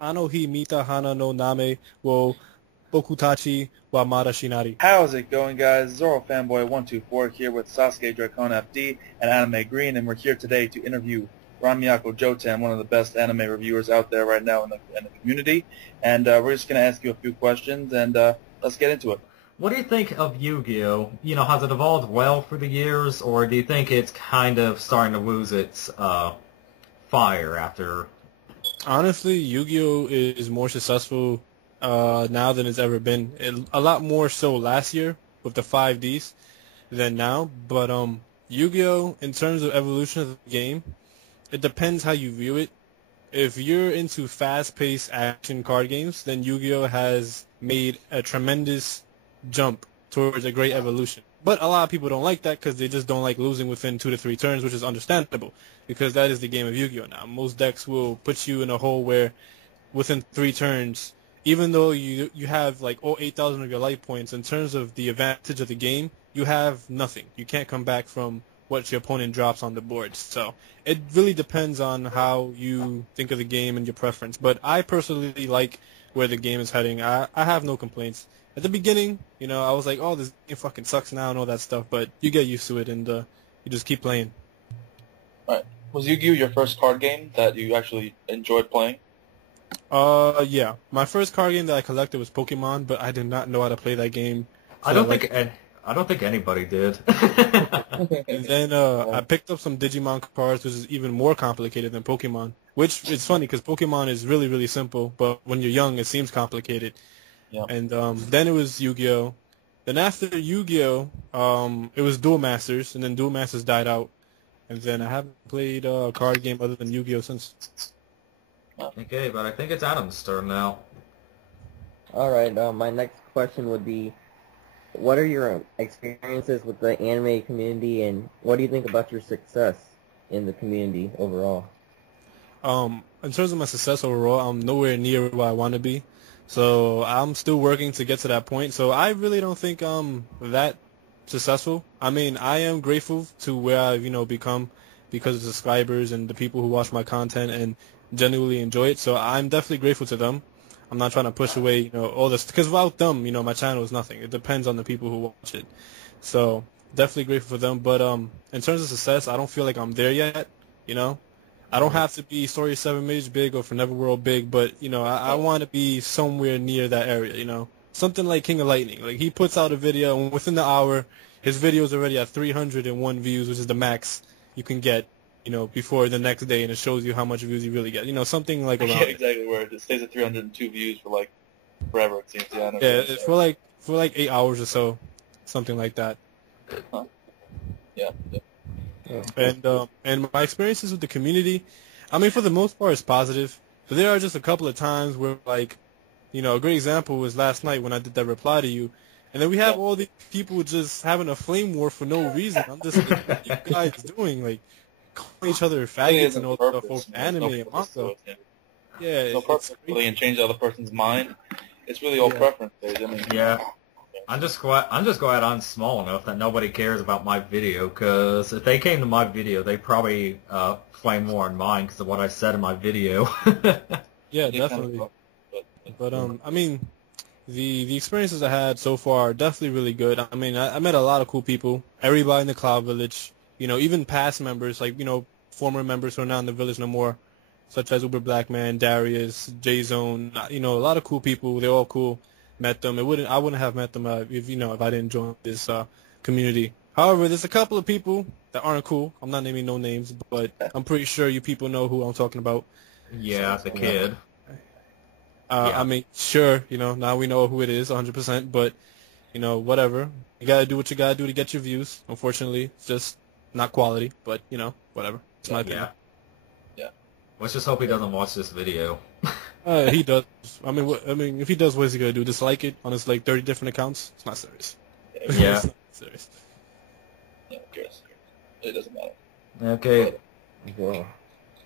Anohi Mita Hana no Name wo Bokutachi wa Mada Shinari. How's it going, guys? Zoro Fanboy 124 here with Sasuke Dracon FD and Anime Green, and we're here today to interview Ranmyaku Joten, one of the best anime reviewers out there right now in the community. And we're just going to ask you a few questions, and let's get into it. What do you think of Yu-Gi-Oh? You know, has it evolved well through the years, or do you think it's kind of starting to lose its fire after? Honestly, Yu-Gi-Oh is more successful now than it's ever been. A lot more so last year with the 5Ds than now. But Yu-Gi-Oh, in terms of evolution of the game, it depends how you view it. If you're into fast-paced action card games, then Yu-Gi-Oh has made a tremendous jump towards a great evolution. But a lot of people don't like that because they just don't like losing within 2 to 3 turns, which is understandable because that is the game of Yu-Gi-Oh now. Most decks will put you in a hole where within 3 turns, even though you have like all 8,000 of your life points, in terms of the advantage of the game, you have nothing. You can't come back from what your opponent drops on the board. So it really depends on how you think of the game and your preference. But I personally like where the game is heading. I have no complaints. At the beginning, you know, I was like, oh, this game fucking sucks now and all that stuff, but you get used to it and you just keep playing. Alright. Was Yu-Gi-Oh your first card game that you actually enjoyed playing? Yeah. My first card game that I collected was Pokemon, but I did not know how to play that game. I don't think anybody did. And then I picked up some Digimon cards, which is even more complicated than Pokemon. Which is funny because Pokemon is really, really simple, but when you're young, it seems complicated. Yeah. And then it was Yu-Gi-Oh. Then after Yu-Gi-Oh, it was Duel Masters, and then Duel Masters died out. And then I haven't played a card game other than Yu-Gi-Oh since. Okay, but I think it's Adam's turn now. Alright, my next question would be, what are your experiences with the anime community, and what do you think about your success in the community overall? In terms of my success overall, I'm nowhere near where I want to be. So I'm still working to get to that point. So I really don't think I'm that successful. I mean, I am grateful to where I've, become because of subscribers and the people who watch my content and genuinely enjoy it. So I'm definitely grateful to them. I'm not trying to push away, all this, because without them, my channel is nothing. It depends on the people who watch it. So definitely grateful for them. But in terms of success, I don't feel like I'm there yet. I don't have to be Story 7 Mage big or for Neverworld big, but I want to be somewhere near that area. Something like King of Lightning. Like he puts out a video, and within the hour, his video is already at 301 views, which is the max you can get. Before the next day, and it shows you how much views you really get. Something like around. Yeah, exactly. Where it stays at 302 views for like forever. It seems. Yeah. For like 8 hours or so, something like that. Huh. Yeah. And my experiences with the community, I mean, for the most part, it's positive. But there are just a couple of times where, like, a great example was last night when I did that reply to you. And then we have all these people just having a flame war for no reason. I'm just like, what are you guys doing? Like, calling each other faggots and all that stuff over anime and manga. Yeah, no purpose really, and change the other person's mind. It's really all preference. I mean, yeah. I'm just glad I'm small enough that nobody cares about my video, because if they came to my video, they probably flame more on mine because of what I said in my video. Yeah, definitely. But I mean, the experiences I had so far are definitely really good. I mean, I met a lot of cool people. Everybody in the Cloud Village. Even past members, like, former members who are not in the village no more, such as Uber Blackman, Darius, J-Zone, a lot of cool people. They're all cool. Met them. I wouldn't have met them if I didn't join this community. However, there's a couple of people that aren't cool. I'm not naming no names, but I'm pretty sure you people know who I'm talking about. Yeah, the kid. I mean, sure, now we know who it is 100%, but, whatever. You gotta do what you gotta do to get your views. Unfortunately, it's just not quality, but, whatever. It's my opinion. Yeah. Let's just hope he doesn't watch this video. He does. I mean, if he does, what is he gonna do? Dislike it on his 30 different accounts? It's not serious. Yeah. It's not serious. Yeah, it doesn't matter. Okay. Well,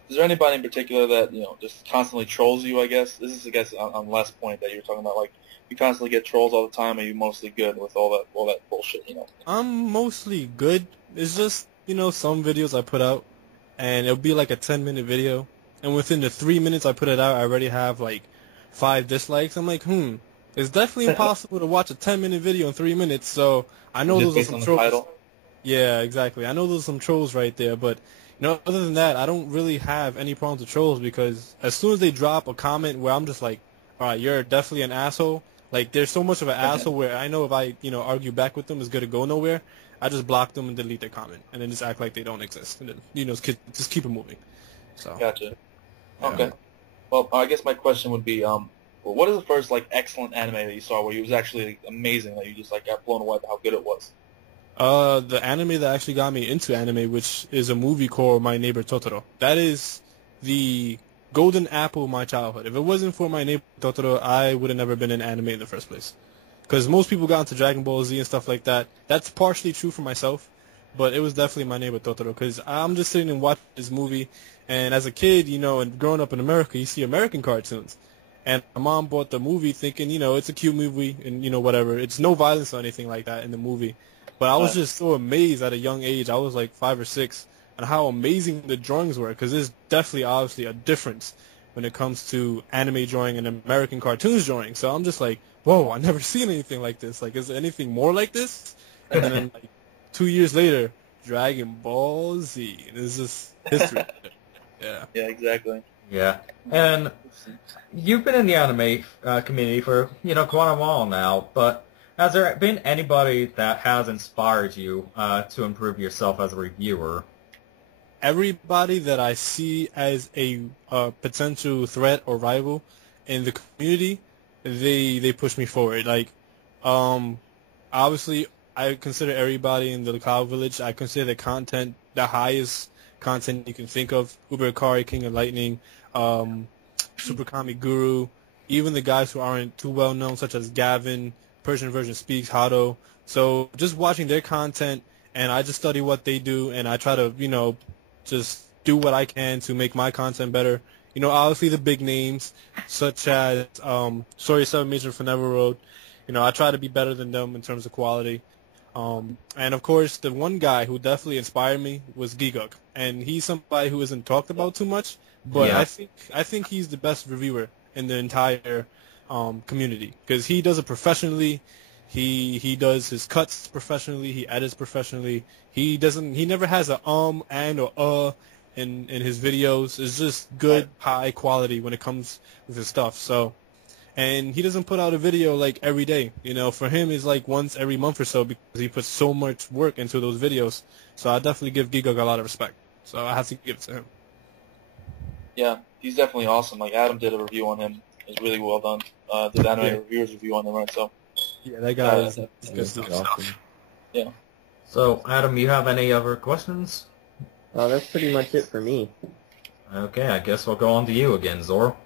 is there anybody in particular that just constantly trolls you? I guess this is on last point that you were talking about. Like, you constantly get trolls all the time. Are you mostly good with all that bullshit? I'm mostly good. It's just some videos I put out, and it'll be like a 10-minute video, and within the 3 minutes I put it out, I already have like 5 dislikes. I'm like, it's definitely impossible to watch a 10-minute video in 3 minutes. So I know Just those are based some on the trolls. title. Yeah, exactly. I know those are some trolls right there, but other than that, I don't really have any problems with trolls because as soon as they drop a comment where I'm just like, all right, you're definitely an asshole. Like, there's so much of an asshole where I know if I, argue back with them, it's going to go nowhere. I just block them and delete their comment, and then just act like they don't exist, and then, just keep it moving. So. Gotcha. Yeah. Okay. Well, I guess my question would be, well, what is the first like excellent anime that you saw where it was actually like, amazing, that you just like got blown away by how good it was? The anime that actually got me into anime, which is a movie called My Neighbor Totoro. That is the golden apple of my childhood. If it wasn't for My Neighbor Totoro, I would have never been in anime in the first place. Because most people got into Dragon Ball Z and stuff like that. That's partially true for myself, but it was definitely My Neighbor Totoro. Because I'm just sitting and watching this movie, and as a kid, and growing up in America, you see American cartoons. And my mom bought the movie thinking, it's a cute movie, and, whatever. It's no violence or anything like that in the movie. But I was just so amazed at a young age. I was like 5 or 6, and how amazing the drawings were. Because there's definitely, obviously, a difference when it comes to anime drawing and American cartoons drawing. So I'm just like, whoa, I've never seen anything like this. Like, is there anything more like this? And then, like, 2 years later, Dragon Ball Z. And it's just history. Yeah. Yeah, exactly. Yeah. And you've been in the anime community for, quite a while now, but has there been anybody that has inspired you to improve yourself as a reviewer? Everybody that I see as a potential threat or rival in the community, they push me forward. Like, obviously, I consider everybody in the Cloud Village. I consider the content the highest content you can think of. Uber Akari, King of Lightning, Super Kami Guru, even the guys who aren't too well known, such as Gavin, Persian Version Speaks, Hado. So just watching their content, and I just study what they do, and I try to, just do what I can to make my content better. Obviously the big names, such as Story 7 Major for Never Road. I try to be better than them in terms of quality. And of course, the one guy who definitely inspired me was Giguk, and he's somebody who isn't talked about too much, but Yeah. I think he's the best reviewer in the entire community because he does it professionally. He does his cuts professionally. He edits professionally. He never has a and or in his videos. It's just good, high quality when it comes with his stuff. So. And he doesn't put out a video like every day. For him, it's like once every month or so because he puts so much work into those videos. So I definitely give Giguk a lot of respect. So I have to give it to him. Yeah, he's definitely awesome. Like Adam did a review on him. It was really well done. Did anime reviewers review on him, right? So Yeah, that guy is good stuff. Awesome. yeah. So, Adam, you have any other questions? That's pretty much it for me. Okay, I guess we'll go on to you again, Zoro.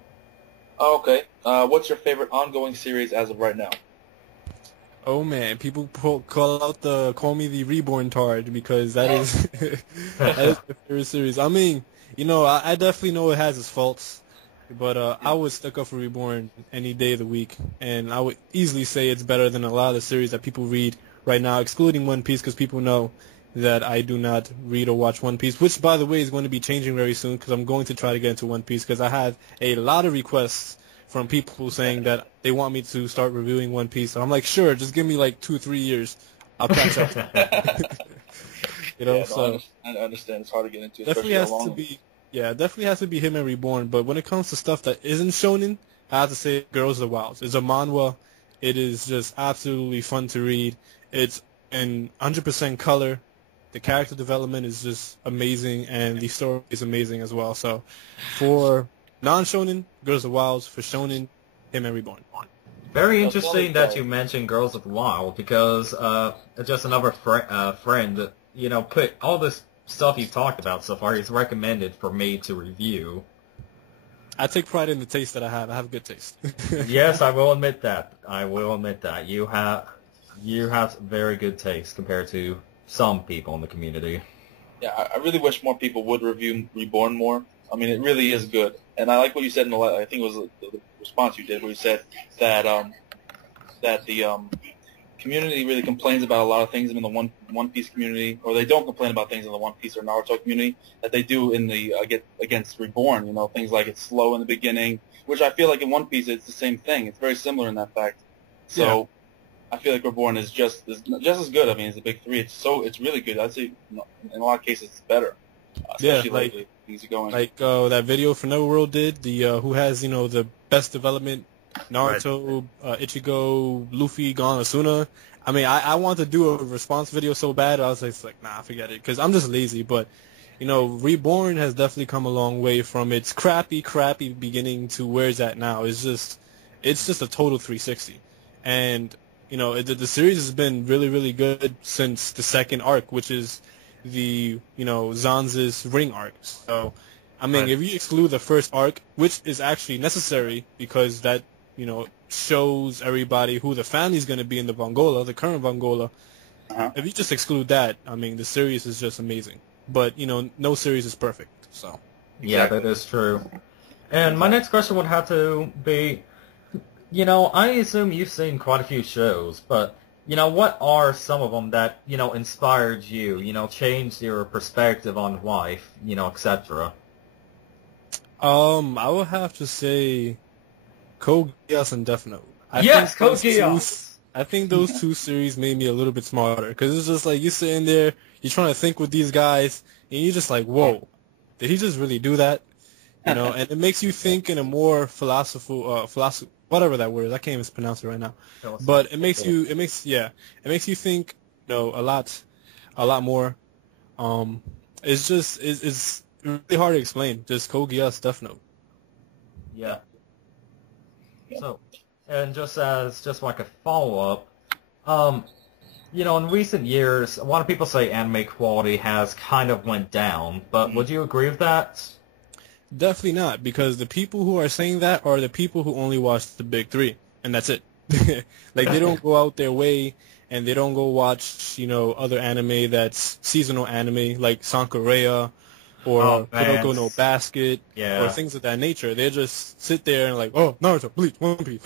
Oh, okay. What's your favorite ongoing series as of right now? Oh man, people call me the Reborn Tard because that is that is my favorite series. I mean, I definitely know it has its faults, but I would stick up for Reborn any day of the week, and I would easily say it's better than a lot of the series that people read right now, excluding One Piece, because people know that I do not read or watch One Piece, which, by the way, is going to be changing very soon because I'm going to try to get into One Piece because I have a lot of requests from people saying that they want me to start reviewing One Piece. So I'm like, sure, just give me like 2-3 years. I'll catch up. So I understand. It's hard to get into. definitely has to be, definitely has to be him and Reborn. But when it comes to stuff that isn't shonen, I have to say Girls of the Wilds. It's a manhwa. It is just absolutely fun to read. It's in 100% color. The character development is just amazing, and the story is amazing as well. So, for non-shonen, Girls of the Wilds. For shonen, him and Reborn. Very interesting that you mentioned Girls of the Wild because just another friend, put all this stuff you've talked about so far. He's recommended for me to review. I take pride in the taste that I have. I have good taste. Yes, I will admit that. You have very good taste compared to some people in the community. Yeah, I really wish more people would review Reborn more. I mean, it really is good, and I like what you said in the. I think it was the response you did, where you said that that the community really complains about a lot of things in the One Piece community, or they don't complain about things in the One Piece or Naruto community that they do in the against Reborn. You know, things like it's slow in the beginning, which I feel like in One Piece it's the same thing. It's very similar in that fact. So I feel like Reborn is just as good. I mean, it's the big three. It's really good. I'd say in a lot of cases it's better. Especially lately, things are going. Like that video for Netherworld did, the who has the best development, Naruto, Ichigo, Luffy, Gon, Asuna. I mean, I want to do a response video so bad. I was like, nah, forget it, because I'm just lazy. But Reborn has definitely come a long way from its crappy beginning to where it's at now. It's just a total 360, and the series has been really, really good since the second arc, which is the Zanz's ring arc. So I mean, if you exclude the first arc, which is actually necessary because that shows everybody who the family's going to be in the Vongola, the current Vongola. If you just exclude that, I mean, the series is just amazing. But no series is perfect. So yeah, that is true. And my next question would have to be, I assume you've seen quite a few shows, but what are some of them that, inspired you, changed your perspective on life, etc.? I would have to say Code Geass and Death Note. Yes, Code Geass! I think those two series made me a little bit smarter, because it's just like, you're sitting there, you're trying to think with these guys, and you're just like, whoa, did he just really do that? And it makes you think in a more philosophical, whatever that word is. I can't even pronounce it right now. But it makes you think, a lot more. It's really hard to explain. Just Code Geass, Death Note. Yeah. So, and just like a follow-up, in recent years, a lot of people say anime quality has kind of went down, but would you agree with that? Definitely not, because the people who are saying that are the people who only watch the big three, and that's it. Like, they don't go out their way, and they don't go watch, other anime that's seasonal anime, like Sankareya, or Kuroko no Basket, or things of that nature. They just sit there and like, oh, Naruto, Bleach, One Piece,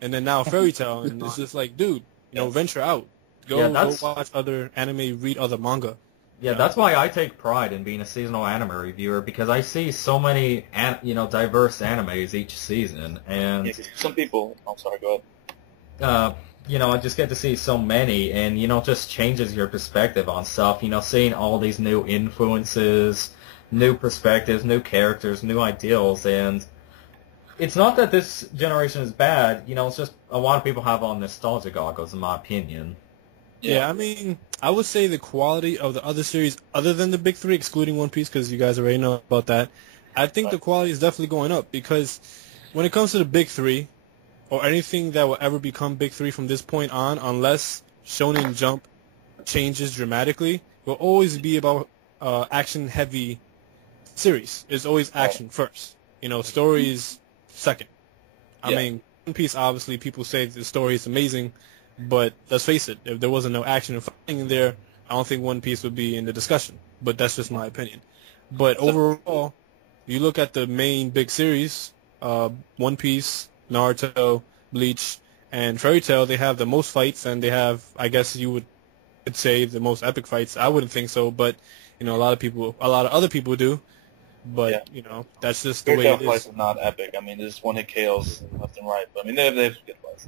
and then now Fairy Tail, and it's just like, dude, venture out. Go watch other anime, read other manga. Yeah, that's why I take pride in being a seasonal anime reviewer, because I see so many, diverse animes each season, and some people. I'm sorry, go ahead. I just get to see so many, and just changes your perspective on stuff. Seeing all these new influences, new perspectives, new characters, new ideals, and it's not that this generation is bad. It's just a lot of people have on nostalgia goggles, in my opinion. Yeah, I mean, I would say the quality of the other series, other than the big three, excluding One Piece, because you guys already know about that, I think the quality is definitely going up, because when it comes to the big three, or anything that will ever become big three from this point on, unless Shonen Jump changes dramatically, will always be about action-heavy series. It's always action first. Stories second. I mean, One Piece, obviously, people say the story is amazing, but let's face it, if there wasn't no action and fighting in there, I don't think One Piece would be in the discussion. But that's just my opinion. But overall, you look at the main big series, One Piece, Naruto, Bleach, and Fairy Tail, they have the most fights, and they have, I guess you would say, the most epic fights. I wouldn't think so, but a lot of other people do. But that's just the way it is. Fights are not epic. I mean, there's one hit KOs left and right, but I mean they have good fights.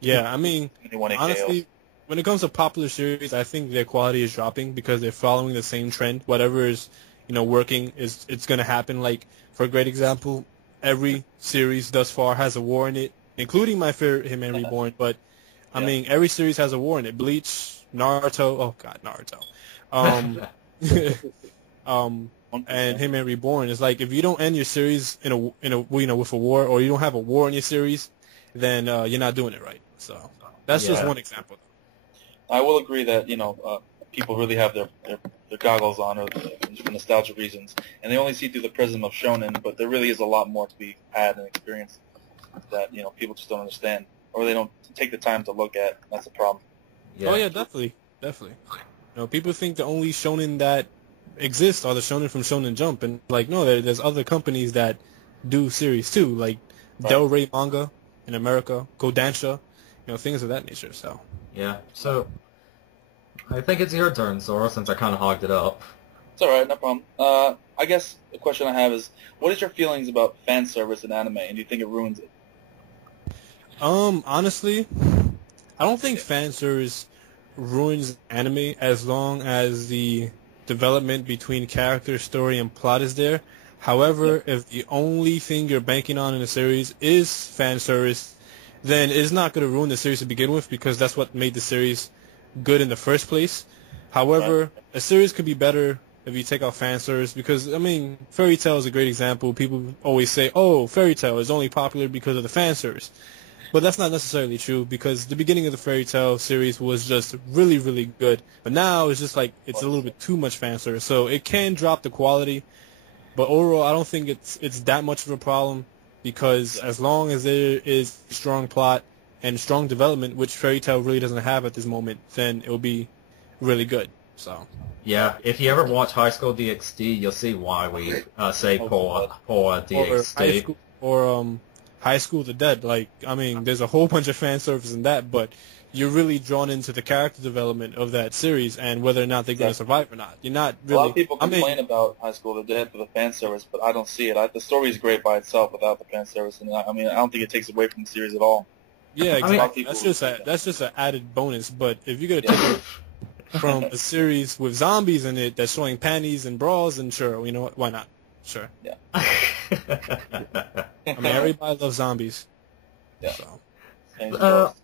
Yeah, I mean, honestly, when it comes to popular series, I think their quality is dropping because they're following the same trend. Whatever is, working it's going to happen. Like, for a great example, every series thus far has a war in it, including my favorite Hitman Reborn. But I mean, every series has a war in it. Bleach, Naruto. Oh God, Naruto. And Hitman Reborn. It's like, if you don't end your series in a with a war, or you don't have a war in your series, then you're not doing it right. So that's just one example. I will agree that people really have their goggles on, or for nostalgia reasons, and they only see through the prism of shonen. But there really is a lot more to be had and experienced that people just don't understand, or they don't take the time to look at. That's the problem. Yeah. Oh yeah, definitely. People think the only shonen that exists are the shonen from Shonen Jump, and like, no, there's other companies that do series too, like Del Rey Manga in America, Kodansha, things of that nature. So Yeah. So I think it's your turn, Zoro, since I kind of hogged it up. It's alright, no problem. I guess the question I have is, what is your feelings about fan service in anime, and do you think it ruins it? Honestly, I don't think fan service ruins anime as long as the development between character, story, and plot is there. However, if the only thing you're banking on in a series is fan service, then it's not going to ruin the series to begin with because that's what made the series good in the first place. However, a series could be better if you take out fan service because, I mean, Fairy Tail is a great example. People always say, oh, Fairy Tail is only popular because of the fan service. But that's not necessarily true because the beginning of the Fairy Tail series was just really, really good. But now it's just like it's a little bit too much fan service. So it can drop the quality. But overall, I don't think it's that much of a problem because as long as there is strong plot and strong development, which Fairy Tail really doesn't have at this moment, then it'll be really good. So. Yeah, if you ever watch High School DxD, you'll see why we say poor DxD. Or High School of the Dead. Like, I mean, there's a whole bunch of fan service in that, but you're really drawn into the character development of that series and whether or not they're going to survive or not. You're not really. A lot of people complain about High School of the Dead for the fan service, but I don't see it. The story is great by itself without the fan service, and I mean, I don't think it takes away from the series at all. Yeah, exactly. That's just an added bonus. But if you're going to take it from a series with zombies in it that's showing panties and bras, and sure, you know what? Why not? Sure. Yeah. I mean, everybody loves zombies. Yeah. So.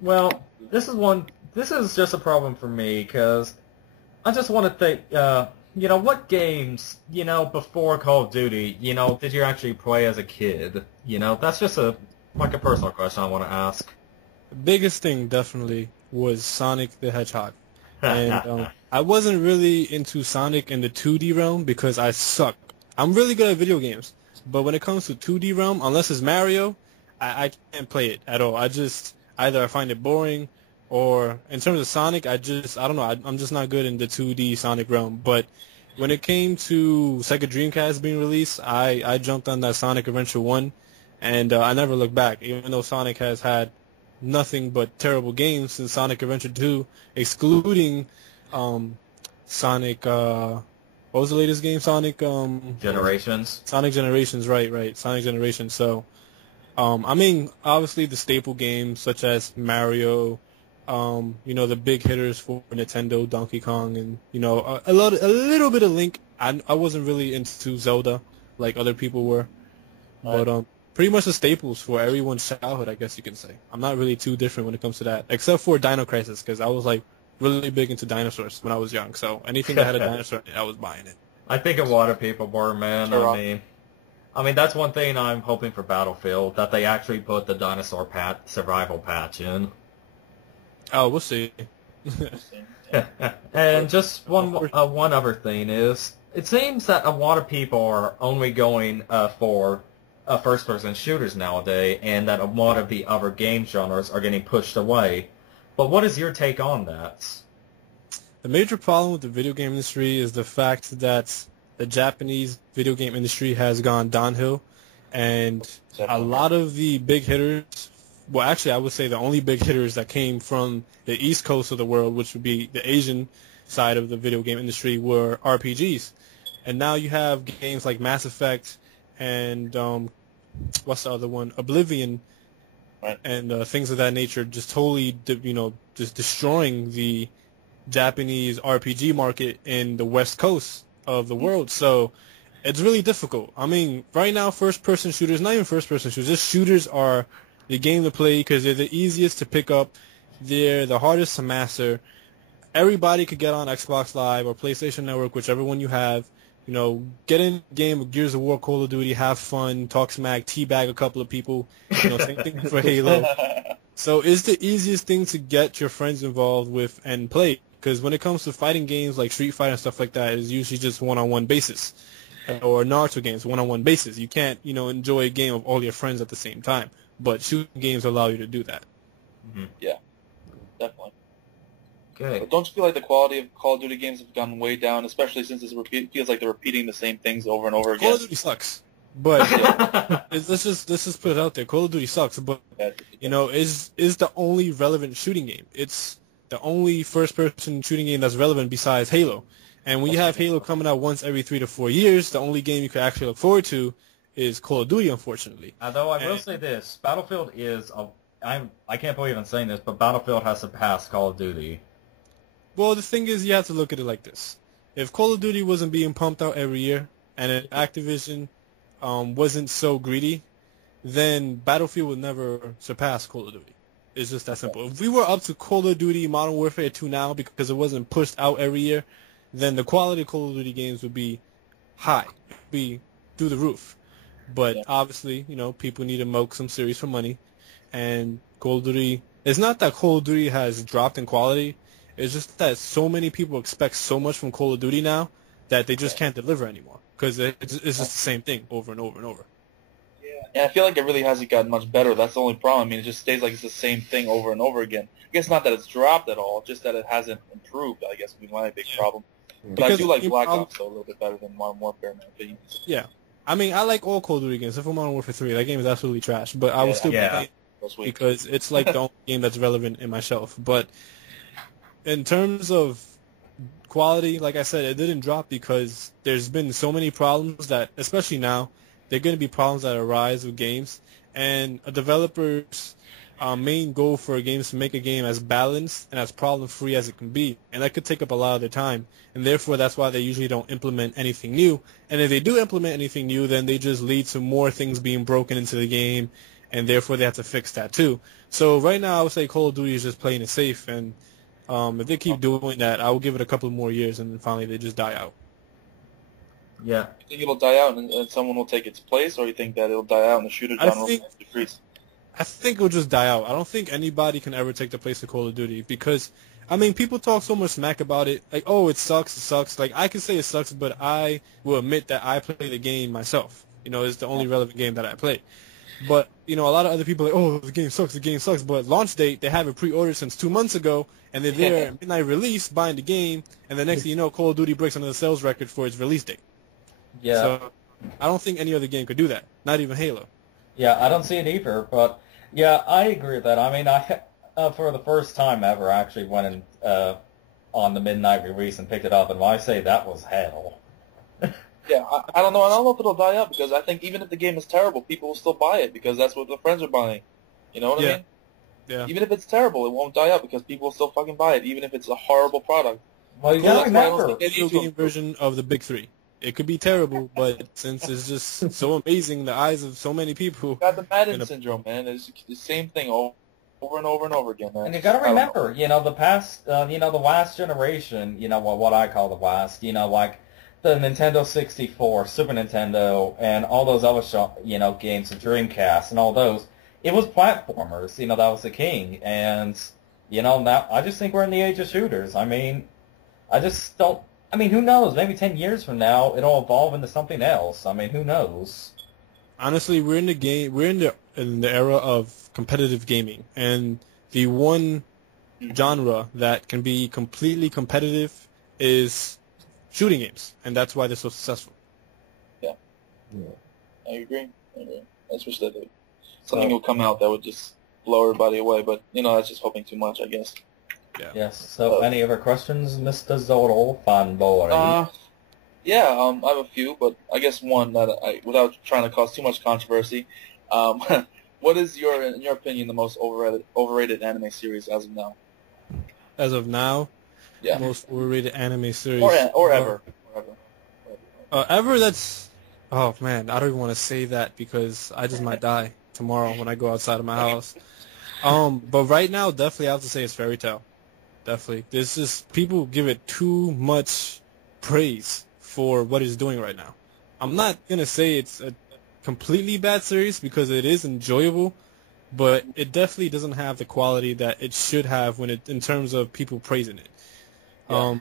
Well, this is just a problem for me because I just want to think, what games, before Call of Duty, did you actually play as a kid? That's just a personal question I want to ask. The biggest thing definitely was Sonic the Hedgehog. And I wasn't really into Sonic in the 2D realm because I suck. I'm really good at video games, but when it comes to 2D realm, unless it's Mario, I can't play it at all. Either I find it boring, or in terms of Sonic, I don't know. I'm just not good in the 2D Sonic realm. But when it came to Sega Dreamcast being released, I jumped on that Sonic Adventure 1, and I never looked back, even though Sonic has had nothing but terrible games since Sonic Adventure 2, excluding Sonic, what was the latest game? Sonic Generations. Sonic Generations, right. Sonic Generations. So, I mean, obviously the staple games such as Mario, the big hitters for Nintendo, Donkey Kong, and a little bit of Link. I wasn't really into Zelda like other people were, but pretty much the staples for everyone's childhood, I guess you can say. I'm not really too different when it comes to that, except for Dino Crisis, because I was like really big into dinosaurs when I was young. So anything that had a dinosaur, I was buying it. I think a lot of people were, man. Sure. I mean that's one thing I'm hoping for Battlefield, that they actually put the dinosaur survival patch in. Oh, we'll see. And just one other thing is, it seems that a lot of people are only going for first-person shooters nowadays, and that a lot of the other game genres are getting pushed away. But what is your take on that? The major problem with the video game industry is the fact that the Japanese video game industry has gone downhill, and a lot of the big hitters, well, actually, I would say the only big hitters that came from the East Coast of the world, which would be the Asian side of the video game industry, were RPGs. And now you have games like Mass Effect and what's the other one? Oblivion, right, and things of that nature, just totally, just destroying the Japanese RPG market in the West Coast of the world. So it's really difficult. I mean, right now, first-person shooters, not even first-person shooters, just shooters are the game to play because they're the easiest to pick up. They're the hardest to master. Everybody could get on Xbox Live or PlayStation Network, whichever one you have. Get in the game of Gears of War, Call of Duty, have fun, talk smack, teabag a couple of people. Same thing for Halo. So it's the easiest thing to get your friends involved with and play. Because when it comes to fighting games like Street Fighter and stuff like that, it's usually just one-on-one basis. Or Naruto games, one-on-one basis. You can't, enjoy a game of all your friends at the same time. But shooting games allow you to do that. Mm-hmm. Yeah, definitely. Okay. But don't you feel like the quality of Call of Duty games have gone way down, especially since it feels like they're repeating the same things over and over again? Call of Duty sucks. But let's just put it out there. Call of Duty sucks, but is the only relevant shooting game. It's the only first-person shooting game that's relevant besides Halo. And when you have Halo coming out once every 3 to 4 years, the only game you could actually look forward to is Call of Duty, unfortunately. Although I will say this, Battlefield is I can't believe I'm saying this, but Battlefield has surpassed Call of Duty. Well, the thing is, you have to look at it like this. If Call of Duty wasn't being pumped out every year, and if Activision wasn't so greedy, then Battlefield would never surpass Call of Duty. It's just that simple. If we were up to Call of Duty Modern Warfare 2 now because it wasn't pushed out every year, then the quality of Call of Duty games would be high, be through the roof. But obviously, people need to milk some series for money, and Call of Duty, it's not that Call of Duty has dropped in quality, it's just that so many people expect so much from Call of Duty now that they just can't deliver anymore, because it's just the same thing over and over and over. Yeah, I feel like it really hasn't gotten much better. That's the only problem. I mean, it just stays like it's the same thing over and over again. I guess not that it's dropped at all, just that it hasn't improved, I guess, would be my big problem. But because I do like Black Ops, though, a little bit better than Modern Warfare, in my opinion. Yeah. I mean, I like all Call of Duty games, except for Modern Warfare 3. That game is absolutely trash, but I will still play it because it's like the only game that's relevant in my shelf. But in terms of quality, like I said, it didn't drop because there's been so many problems that, especially now, there are going to be problems that arise with games, and a developer's main goal for a game is to make a game as balanced and as problem-free as it can be, and that could take up a lot of their time, and therefore that's why they usually don't implement anything new, and if they do implement anything new, then they just lead to more things being broken into the game, and therefore they have to fix that too. So right now I would say Call of Duty is just playing it safe, and if they keep doing that, I will give it a couple more years, and then finally they just die out. Yeah. You think it'll die out and someone will take its place, or you think that it'll die out and the shooter genre will decrease? I think it'll just die out. I don't think anybody can ever take the place of Call of Duty because, I mean, people talk so much smack about it. Like, oh, it sucks. Like, I can say it sucks, but I will admit that I play the game myself. It's the only relevant game that I play. But, a lot of other people are like, oh, the game sucks. But launch date, they have it pre-ordered since 2 months ago, and they're there at midnight release buying the game, and the next thing you know, Call of Duty breaks another sales record for its release date. Yeah. So I don't think any other game could do that, not even Halo. Yeah, I don't see it either, but yeah, I agree with that. I mean, I for the first time ever actually went in on the midnight release and picked it up, and when I say that was hell. Yeah, I don't know. I don't know if it'll die out because I think even if the game is terrible, people will still buy it because that's what their friends are buying. You know what I mean? Yeah. Even if it's terrible, it won't die out because people will still fucking buy it, even if it's a horrible product. Well, you gotta remember, video game version of the big three. It could be terrible, but since it's just so amazing in the eyes of so many people. Got the Madden syndrome, man. It's the same thing over and over and over again, man. And you gotta remember, the past, the last generation, what I call the last, like the Nintendo 64, Super Nintendo, and all those other, games, the Dreamcast, and all those. It was platformers, that was the king, and, now I just think we're in the age of shooters. I mean, who knows? Maybe 10 years from now, it'll evolve into something else. I mean, who knows? Honestly, we're in the era of competitive gaming, and the one genre that can be completely competitive is shooting games, and that's why they're so successful. Yeah. I agree. That's what they do. Something will come out that would just blow everybody away, but, that's just hoping too much, I guess. Yeah. Yes. So, any other questions, Mr. Zorro fanboy? Yeah, I have a few, but I guess one that without trying to cause too much controversy, what is in your opinion, the most overrated anime series as of now? As of now, yeah, most overrated anime series, or ever. Ever? That's, oh man, I don't even want to say that because I just might die tomorrow when I go outside of my house. But right now, definitely I have to say it's Fairy Tail. Definitely. There's just, people give it too much praise for what it's doing right now. I'm not going to say it's a completely bad series because it is enjoyable, but it definitely doesn't have the quality that it should have in terms of people praising it. Yeah.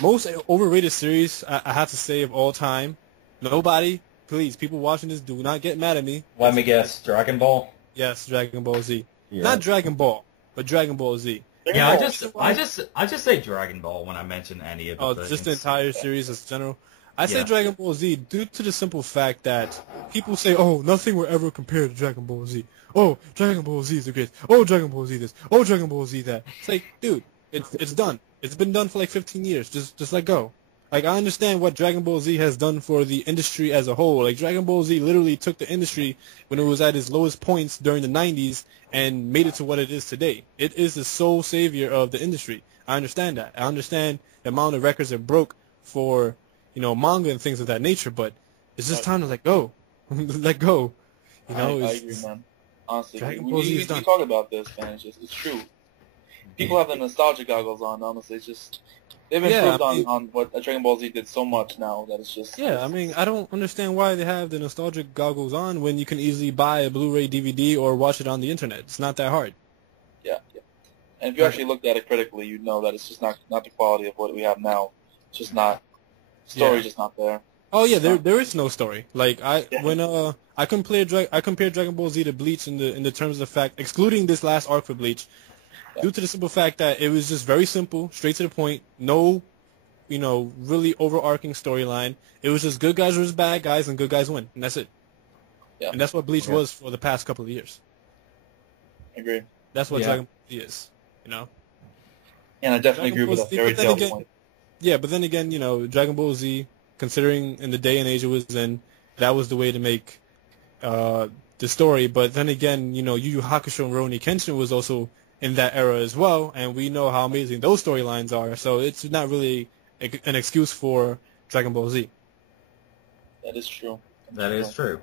Most overrated series, I have to say, of all time, nobody, please, people watching this, do not get mad at me. Let me guess, Dragon Ball? Yes, Dragon Ball Z. Yeah. Not Dragon Ball, but Dragon Ball Z. Yeah, I just say Dragon Ball when I mention any of the things. Just the entire series as general. I say Dragon Ball Z due to the simple fact that people say, oh, nothing will ever compare to Dragon Ball Z. Oh, Dragon Ball Z is the greatest. Oh, Dragon Ball Z this. Oh, Dragon Ball Z that. It's like, dude, it's done. It's been done for like 15 years. Just let go. Like, I understand what Dragon Ball Z has done for the industry as a whole. Like, Dragon Ball Z literally took the industry when it was at its lowest points during the 90s and made it to what it is today. It is the sole savior of the industry. I understand that. I understand the amount of records it broke for, manga and things of that nature, but it's just time to let go. Let go. I agree, man. Honestly, Dragon Ball Z is done. We talk about this, man. It's true. People have the nostalgia goggles on, honestly. It's just... They've improved on what Dragon Ball Z did so much now that it's just... Yeah, I mean, I don't understand why they have the nostalgic goggles on when you can easily buy a Blu-ray DVD or watch it on the internet. It's not that hard. Yeah. And if you actually looked at it critically, you'd know that it's just not the quality of what we have now. It's just not... The story's just not there. Oh, yeah, there is no story. Like, when I compared Dragon Ball Z to Bleach in the terms of the fact, excluding this last arc for Bleach, due to the simple fact that it was just very simple, straight to the point, no, really overarching storyline. It was just good guys versus bad guys, and good guys win, and that's it. Yeah. And that's what Bleach was for the past couple of years. Agree. That's what Dragon Ball Z is, And I definitely agree with that fairy tale point. Yeah, but then again, Dragon Ball Z, considering in the day and age it was in, that was the way to make the story. But then again, Yu Yu Hakusho and Rurouni Kenshin was also in that era as well, and we know how amazing those storylines are, so it's not really an excuse for Dragon Ball Z. That is true. That is true.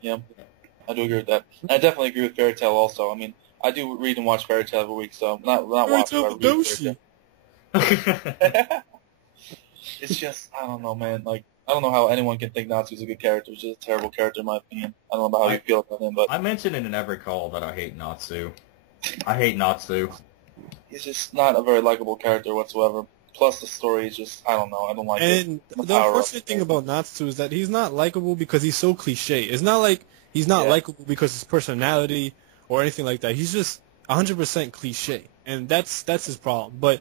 Yeah, I do agree with that. And I definitely agree with Fairy Tail also. I mean, I do read and watch Fairy Tail every week, so not watch, but I read Fairy Tail. It's just, I don't know, man. Like, I don't know how anyone can think Natsu's a good character. He's just a terrible character, in my opinion. I don't know how you feel about him, but... I mention it in every call that I hate Natsu. I hate Natsu. He's just not a very likable character whatsoever. Plus, the story is just, I don't know, I don't like it. And the unfortunate thing about Natsu is that he's not likable because he's so cliche. It's not like he's not likable because of his personality or anything like that. He's just 100% cliche, and that's his problem. But,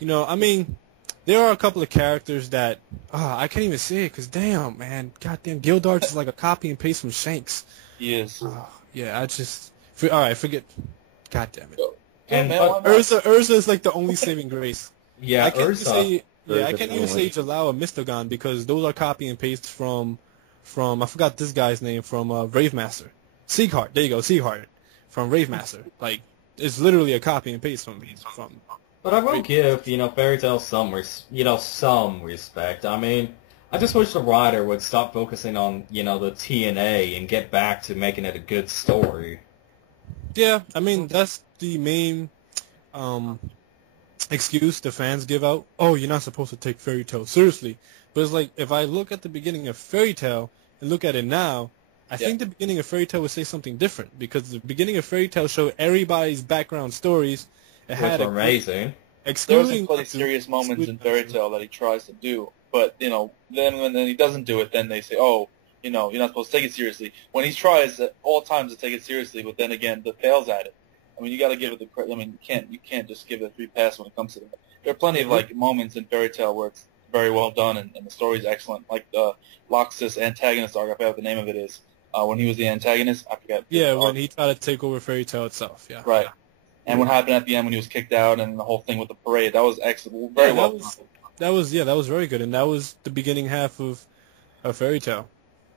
I mean, there are a couple of characters that, I can't even say it because, damn, man, goddamn, Gildarts is like a copy and paste from Shanks. He is. Yeah, all right, forget. God damn it. And Urza is like the only saving grace. Yeah, I can't Urza. I can't even say Jalal or Mystogon because those are copy and paste from I forgot this guy's name from Ravemaster. Siegheart. There you go, Siegheart from Ravemaster. Like it's literally a copy and paste from. But I will give Fairy Tail some respect. I mean, I just wish the writer would stop focusing on the TNA and get back to making it a good story. Yeah, I mean, that's the main excuse the fans give out. Oh, you're not supposed to take Fairy Tail seriously. But it's like, if I look at the beginning of Fairy Tail and look at it now, I think the beginning of Fairy Tail would say something different. Because the beginning of Fairy Tail showed everybody's background stories. It had amazing. There were some pretty serious moments in Fairy Tail that he tries to do. But, then when he doesn't do it, then they say, oh, you're not supposed to take it seriously. When he tries at all times to take it seriously, but then again, fails at it. I mean, you got to give it the credit. I mean, you can't just give it a free pass when it comes to that. There are plenty of moments in Fairy Tail where it's very well done and the story's excellent. Like the Loxus antagonist arc, I forget what the name of it is. When he was the antagonist, I forget. Yeah, when he tried to take over Fairy Tail itself. Yeah. Right. And what happened at the end when he was kicked out and the whole thing with the parade, that was excellent. Very well done. That was very good, and that was the beginning half of Fairy Tail.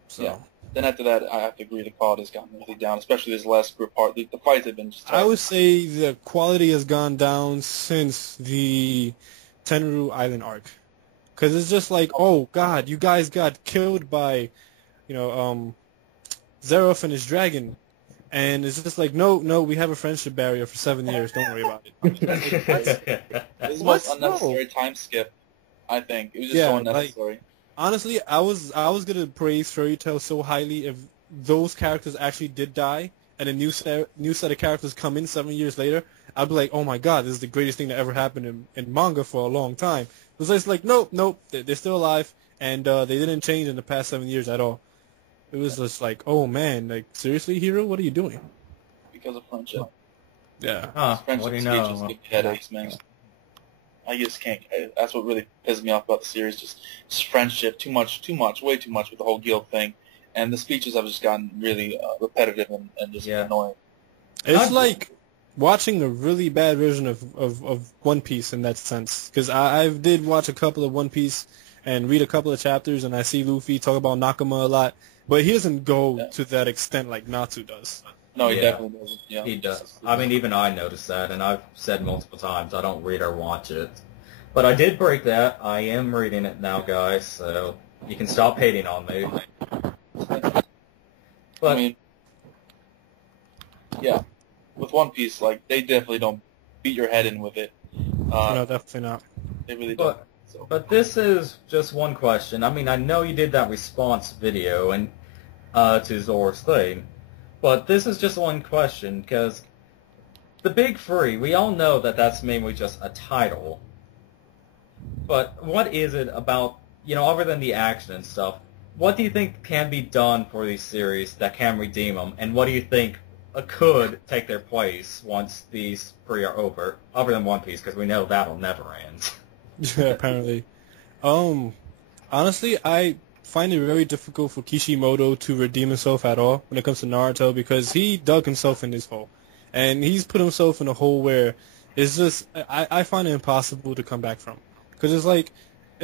So. Yeah. Then after that, I have to agree the quality has gotten really down, especially this last group part. The fights have been just terrible. I would say the quality has gone down since the Tenru Island arc. Because it's just like, oh, God, you guys got killed by, Zeref and his dragon. And it's just like, no, we have a friendship barrier for 7 years. Don't worry about it. This is the most unnecessary time skip, I think. It was just so unnecessary. Honestly, I was gonna praise Fairy Tail so highly if those characters actually did die and a new set of characters come in 7 years later. I'd be like, oh my God, this is the greatest thing that ever happened in manga for a long time. It was just like, nope, they're still alive and they didn't change in the past 7 years at all. It was just like, oh man, like seriously, Hero, what are you doing? Because of friendship. Yeah. Friendship what do you know? Just give headaches, man. I just can't. That's what really pisses me off about the series. Just friendship, too much, way too much with the whole guild thing, and the speeches have just gotten really repetitive and just annoying. It's like watching a really bad version of One Piece in that sense, because I did watch a couple of One Piece and read a couple of chapters, and I see Luffy talk about Nakama a lot, but he doesn't go to that extent like Natsu does. No, he definitely doesn't. Yeah. He does. I mean, even I noticed that, and I've said multiple times I don't read or watch it. But I did break that. I am reading it now, guys, so you can stop hating on me. But I mean, yeah, with One Piece, like, they definitely don't beat your head in with it. No, definitely not. They really don't. But this is just one question. I mean, I know you did that response video and to Zora's thing, but this is just one question, because the Big Three, we all know that that's mainly just a title. But what is it about, other than the action and stuff, what do you think can be done for these series that can redeem them, and what do you think could take their place once these three are over, other than One Piece, because we know that'll never end? Yeah, apparently. Honestly, I find it very difficult for Kishimoto to redeem himself at all when it comes to Naruto, because he dug himself in this hole. And he's put himself in a hole where it's just, I find it impossible to come back from. Because it's like,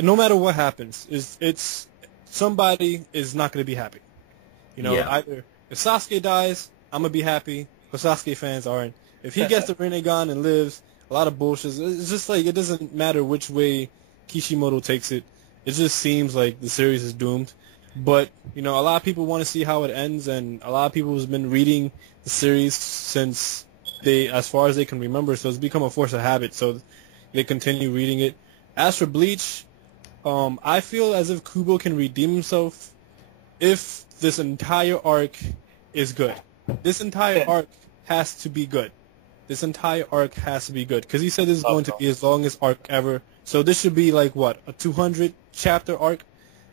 no matter what happens, it's somebody is not going to be happy. Either if Sasuke dies, I'm going to be happy, but Sasuke fans aren't. If he gets the Rinnegan and lives, a lot of bullshit. It's just like, it doesn't matter which way Kishimoto takes it. It just seems like the series is doomed. But, a lot of people want to see how it ends, and a lot of people have been reading the series since as far as they can remember, so it's become a force of habit, so they continue reading it. As for Bleach, I feel as if Kubo can redeem himself if this entire arc is good. This entire arc has to be good. This entire arc has to be good, because he said this is going to be his longest arc ever. So this should be like, what, a 200-chapter arc?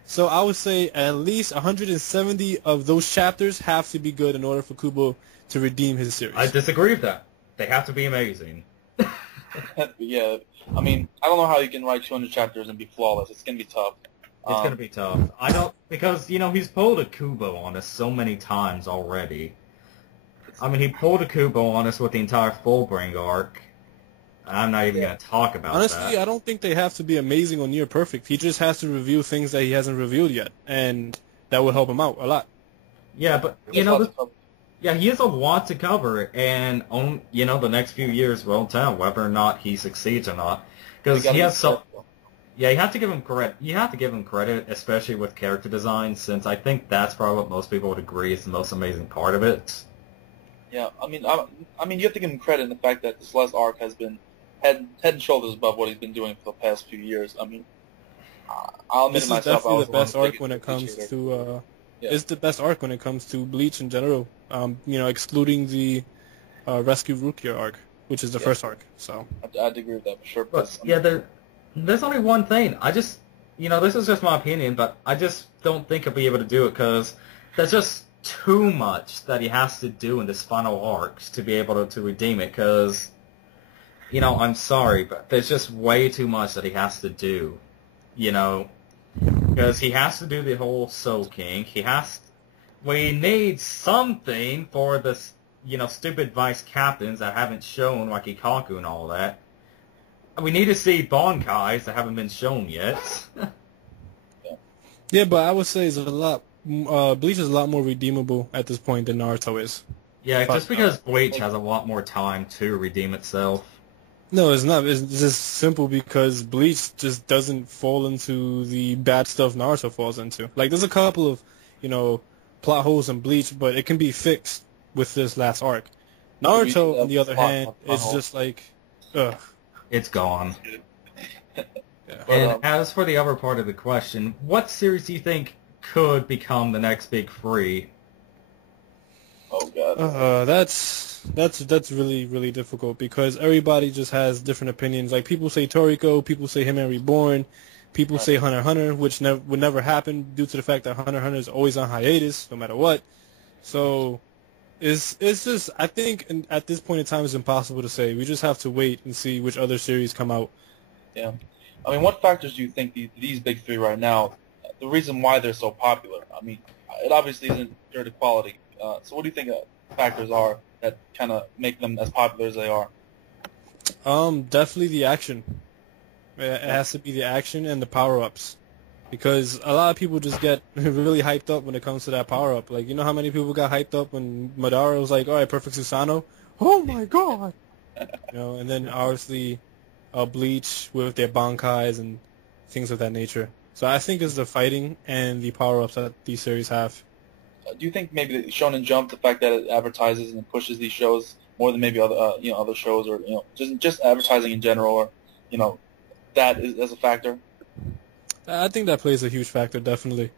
So I would say at least 170 of those chapters have to be good in order for Kubo to redeem his series. I disagree with that. They have to be amazing. Yeah, I mean, I don't know how you can write 200 chapters and be flawless. It's going to be tough. It's going to be tough. Because, he's pulled a Kubo on us so many times already. I mean, he pulled a Kubo on us with the entire Fullbring arc. I'm not even going to talk about that. Honestly, I don't think they have to be amazing or near perfect. He just has to reveal things that he hasn't revealed yet, and that will help him out a lot. Yeah, but, he has a lot to cover, and, the next few years will tell whether or not he succeeds or not. Because he has so... Yeah, you have to give him credit. You have to give him credit, especially with character design, since I think that's probably what most people would agree is the most amazing part of it. Yeah, I mean, you have to give him credit in the fact that this last arc has been head and shoulders above what he's been doing for the past few years. I mean, I'll admit this myself, is definitely the best arc when it comes to. Yeah. It's the best arc when it comes to Bleach in general. Excluding the Rescue Rukia arc, which is the first arc. So I'd agree with that for sure. But there's only one thing. I just, this is just my opinion, but I just don't think he'll be able to do it because there's just too much that he has to do in this final arc to be able to redeem it. Because, I'm sorry, but there's just way too much that he has to do. Because he has to do the whole Soul King. We need something for the, stupid vice captains that haven't shown, like Ikaku and all that. We need to see Bankais that haven't been shown yet. Yeah, but I would say it's a lot. Bleach is a lot more redeemable at this point than Naruto is. Yeah, just because Bleach has a lot more time to redeem itself. No, it's not. It's just simple because Bleach just doesn't fall into the bad stuff Naruto falls into. Like, there's a couple of, plot holes in Bleach, but it can be fixed with this last arc. Naruto, on the other hand, is just like, ugh. It's gone. Yeah. And as for the other part of the question, what series do you think could become the next big three? Oh god. That's really, really difficult because everybody just has different opinions. Like, people say Toriko, people say Hitman Reborn, people say Hunter x Hunter, which would never happen due to the fact that Hunter x Hunter is always on hiatus, no matter what. So it's just, I think at this point in time it's impossible to say. We just have to wait and see which other series come out Yeah. I mean, what factors do you think these big three right now, the reason why they're so popular? I mean, it obviously isn't due to quality. So what do you think factors are that kind of make them as popular as they are? Definitely the action. It has to be the action and the power-ups. Because a lot of people just get really hyped up when it comes to that power-up. Like, you know how many people got hyped up when Madara was like, all right, perfect Susanoo? Oh, my God! And then, obviously, Bleach with their Bankais and things of that nature. So I think it's the fighting and the power-ups that these series have. Do you think maybe the Shonen Jump, the fact that it advertises and pushes these shows more than maybe other other shows, or just advertising in general, or that is as a factor? I think that plays a huge factor, definitely.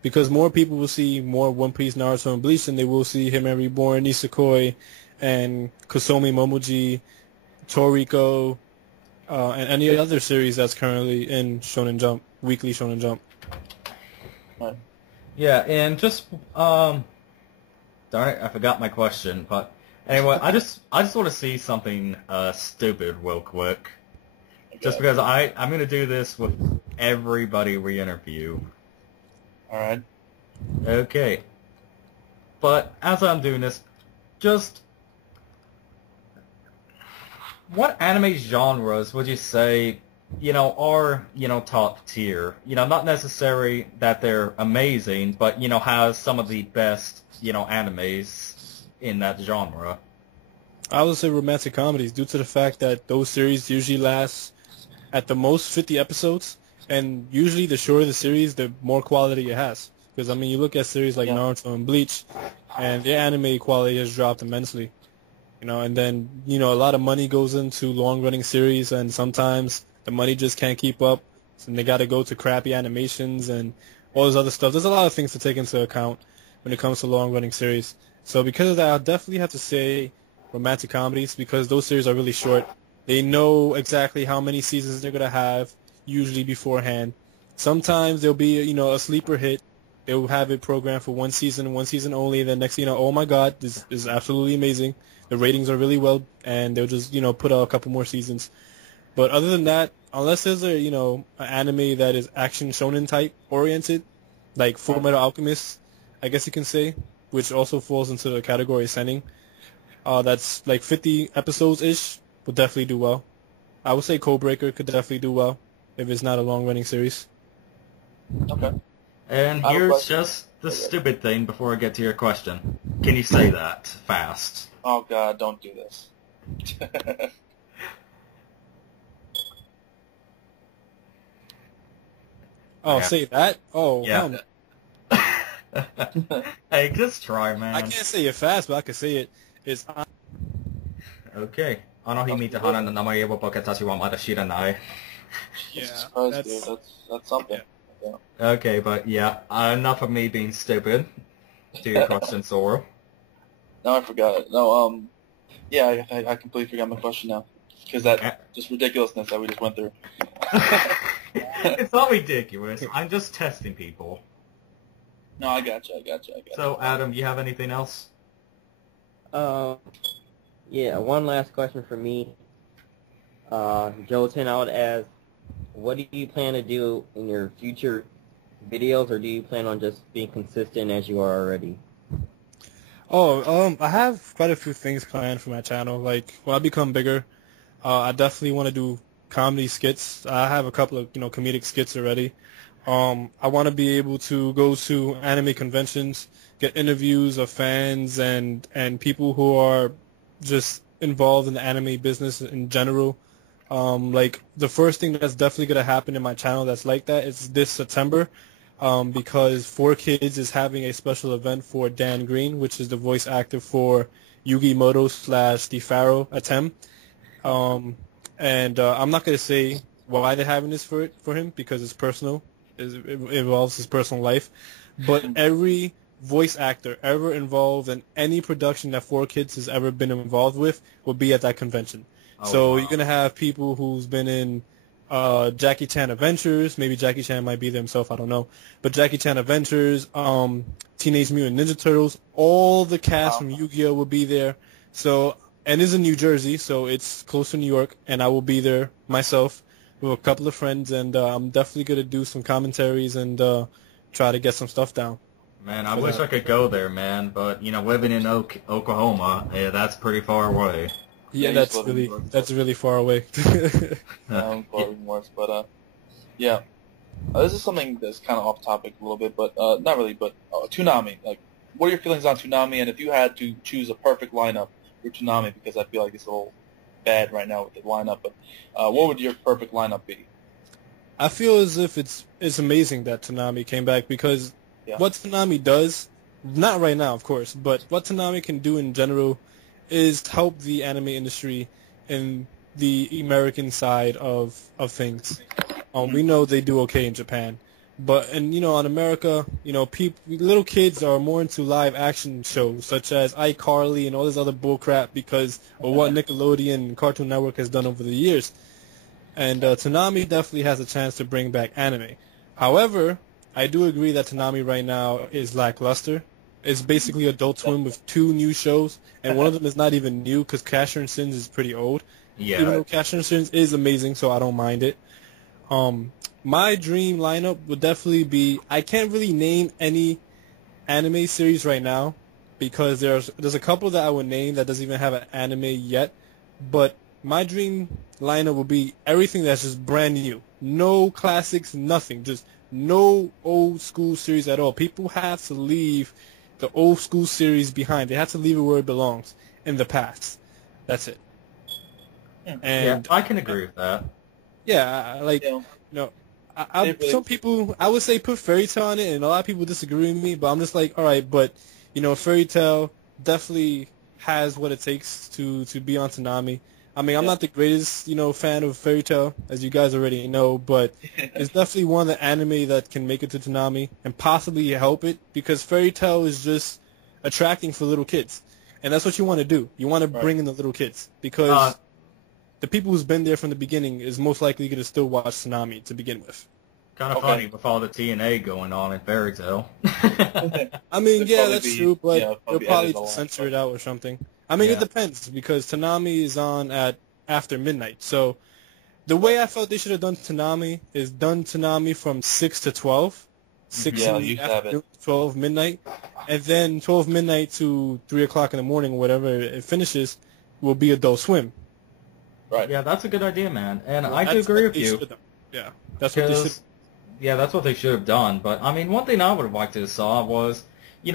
Because more people will see more One Piece, Naruto, and Bleach than they will see Hitman Reborn, Nisekoi, and Kosomi Momoji, Toriko, and any other series that's currently in Shonen Jump, Weekly Shonen Jump. Right. Yeah, and just darn it, I forgot my question. But anyway, I just want to see something stupid real quick. Just because I'm gonna do this with everybody we interview. All right. Okay. But as I'm doing this, just what anime genres would you say, are, top tier? Not necessarily that they're amazing, but, has some of the best, animes in that genre. I would say romantic comedies, due to the fact that those series usually last at the most 50 episodes, and usually the shorter the series, the more quality it has. Because, I mean, you look at series like Naruto and Bleach, and their anime quality has dropped immensely. And then, a lot of money goes into long-running series, and sometimes the money just can't keep up, so they got to go to crappy animations and all this other stuff. There's a lot of things to take into account when it comes to long-running series. So because of that, I'll definitely have to say romantic comedies, because those series are really short. They know exactly how many seasons they're going to have, usually beforehand. Sometimes there'll be, a sleeper hit. They'll have it programmed for one season only, and then next thing you know, oh my God, this is absolutely amazing. The ratings are really well, and they'll just, put out a couple more seasons. But other than that, unless there's an anime that is action shonen type oriented, like Fullmetal Alchemist, I guess you can say, which also falls into the category of seinen, that's like 50 episodes-ish, will definitely do well. I would say Codebreaker could definitely do well if it's not a long-running series. Okay. And here's just the stupid thing before I get to your question. Can you say that fast? Oh, God, don't do this. Oh, say that? Oh, yeah. Hey, just try, man. I can't say it fast, but I can say it. It's okay. あの日見た花の名前を僕たちはまだ知らない。 Jesus Christ, dude, that's something. Yeah. Okay, but yeah, enough of me being stupid. To your question, Zoro. No, I forgot it. No, yeah, I completely forgot my question now. Because that just ridiculousness that we just went through. It's not ridiculous. I'm just testing people. No, I gotcha. So, Adam, you have anything else? Yeah, one last question for me. Joten, I would ask, what do you plan to do in your future videos, or do you plan on just being consistent as you are already? I have quite a few things planned for my channel. Like, when I become bigger, I definitely want to do comedy skits. I have a couple of, comedic skits already. I want to be able to go to anime conventions, get interviews of fans and people who are just involved in the anime business in general. Like, the first thing that's definitely going to happen in my channel that's like that is this September, because 4Kids is having a special event for Dan Green, which is the voice actor for Yugi Moto / the Pharaoh Atem. And I'm not going to say why they're having this for him, because it's personal. It involves his personal life. But every voice actor ever involved in any production that 4Kids has ever been involved with will be at that convention. So wow. You're going to have people who's been in Jackie Chan Adventures. Maybe Jackie Chan might be there himself, I don't know. But Jackie Chan Adventures, Teenage Mutant Ninja Turtles, all the cast from Yu-Gi-Oh! Will be there. So, and it's in New Jersey, so it's close to New York, and I will be there myself. with a couple of friends, and I'm definitely gonna do some commentaries and try to get some stuff down. Man, I wish I could go there, man, but living in Oklahoma, yeah, that's pretty far away. Yeah, that's really far away. Far worse, but yeah. This is something that's kind of off topic a little bit, but not really. But Toonami, like, what are your feelings on Toonami? And if you had to choose a perfect lineup for Toonami, because I feel like it's a little bad right now with the lineup, but what would your perfect lineup be? I feel as if it's amazing that Toonami came back because what Toonami does, not right now, of course, but what Toonami can do in general is help the anime industry in the American side of things. We know they do okay in Japan, but in America, little kids are more into live action shows such as iCarly and all this other bullcrap because of what Nickelodeon and Cartoon Network has done over the years. And Toonami definitely has a chance to bring back anime. However, I do agree that Toonami right now is lackluster. It's basically Adult Swim with 2 new shows, and one of them is not even new because Casher and Sins is pretty old. Yeah. Even though Casher and Sins is amazing, so I don't mind it. My dream lineup would definitely be, I can't really name any anime series right now because there's a couple that I would name that doesn't even have an anime yet, but my dream lineup would be everything that's just brand new. No classics, nothing. Just no old school series at all. People have to leave the old school series behind. They have to leave it where it belongs, in the past. That's it. And I can agree with that. Yeah, some people, I would say put Fairy Tail on it, and a lot of people disagree with me, but I'm just like, all right, but, Fairy Tail definitely has what it takes to be on Toonami. I mean, I'm not the greatest, fan of Fairy Tail, as you guys already know, but it's definitely one of the anime that can make it to Toonami and possibly help it, because Fairy Tail is just attracting for little kids, and that's what you want to do. You want to bring in the little kids, because the people who's been there from the beginning is most likely going to still watch Toonami to begin with. Kind of funny with all the TNA going on in Fairy Tail. I mean, yeah, that's true, but they'll probably censor it out or something. I mean, it depends, because Toonami is on at after midnight. So the way I felt they should have done Toonami is done Toonami from 6 to 12. 6 in the afternoon, 12 midnight. And then 12 midnight to 3 o'clock in the morning, or whatever it finishes, will be Adult Swim. Right. Yeah, that's a good idea, man. And I do agree with you. Yeah, that's what they should. Yeah, that's what they should have done. But, I mean, one thing I would have liked to have saw was,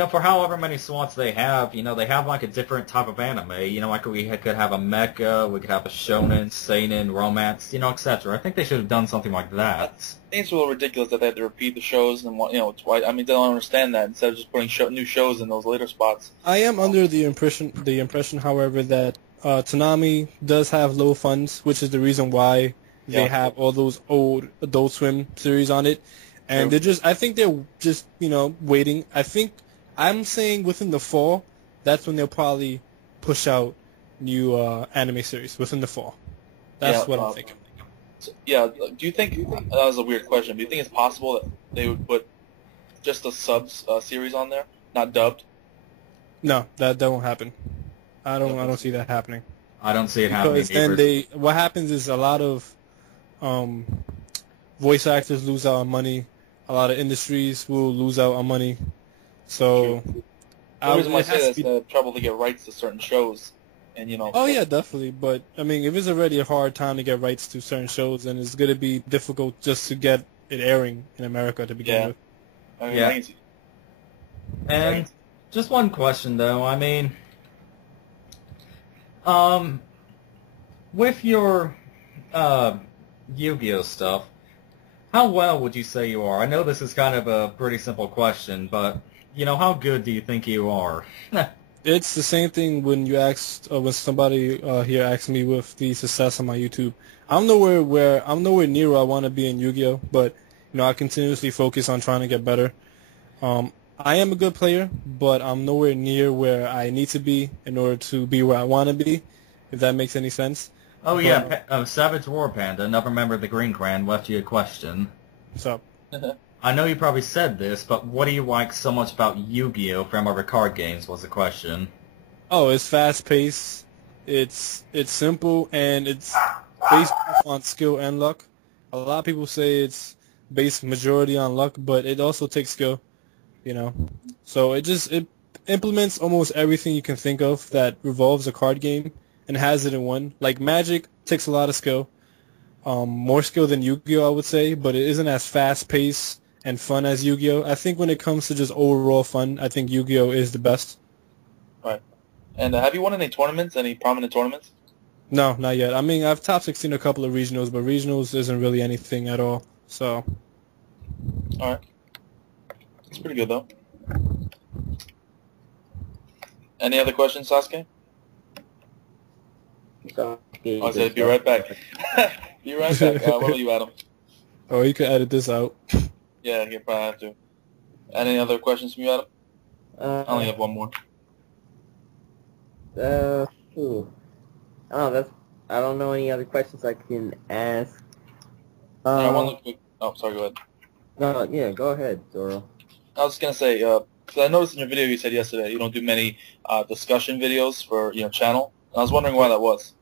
for however many slots they have, they have, like, a different type of anime. Like, we could have a mecha, we could have a shonen, seinen, romance, etc. I think they should have done something like that. I think it's a little ridiculous that they have to repeat the shows and, it's why, I mean, they don't understand that instead of just putting new shows in those later spots. I am under the impression, however, that Toonami does have low funds, which is the reason why they have all those old Adult Swim series on it. And I think they're just, waiting. I'm saying within the fall, that's when they'll probably push out new anime series, within the fall. That's what I'm thinking. So, do you think, that was a weird question, do you think it's possible that they would put just a subs series on there, not dubbed? No, that won't happen. I don't see that happening. I don't see it happening either. Then what happens is a lot of voice actors lose out on money. A lot of industries will lose out on money. So the reason why I say that is trouble to get rights to certain shows, and Oh yeah, definitely. But I mean, if it's already a hard time to get rights to certain shows, then it's gonna be difficult just to get it airing in America to begin with. I mean, And just one question though. I mean, with your Yu-Gi-Oh stuff, how well would you say you are? I know this is kind of a pretty simple question, but how good do you think you are? It's the same thing when you asked when somebody here asked me with the success on my YouTube. I'm nowhere near where I want to be in Yu-Gi-Oh, but I continuously focus on trying to get better. I am a good player, but I'm nowhere near where I need to be in order to be where I want to be, if that makes any sense. Oh, yeah, Savage War Panda, another member of the Green Clan, left you a question. What's up? I know you probably said this, but what do you like so much about Yu-Gi-Oh! From other card games was the question. Oh, it's fast-paced, it's simple, and it's based on skill and luck. A lot of people say it's based majority on luck, but it also takes skill, you know. So it implements almost everything you can think of that revolves a card game and has it in one. Like Magic takes a lot of skill, more skill than Yu-Gi-Oh, I would say, but it isn't as fast-paced and fun as Yu-Gi-Oh. I think when it comes to just overall fun, I think Yu-Gi-Oh is the best. Right. And have you won any tournaments? Any prominent tournaments? No, not yet. I mean, I've top 16 a couple of regionals, but regionals isn't really anything at all. So, All right. It's pretty good though. Any other questions, Sasuke? I said, be right back. Be right back. What about you, Adam? Oh, you could edit this out. Yeah, you probably have to. Any other questions from you, Adam? I only have one more. I don't know any other questions I can ask. I want to quick. Oh, sorry. Go ahead. No, yeah, go ahead, Zoro. I was just gonna say, because I noticed in your video you said yesterday you don't do many discussion videos for channel. I was wondering why that was.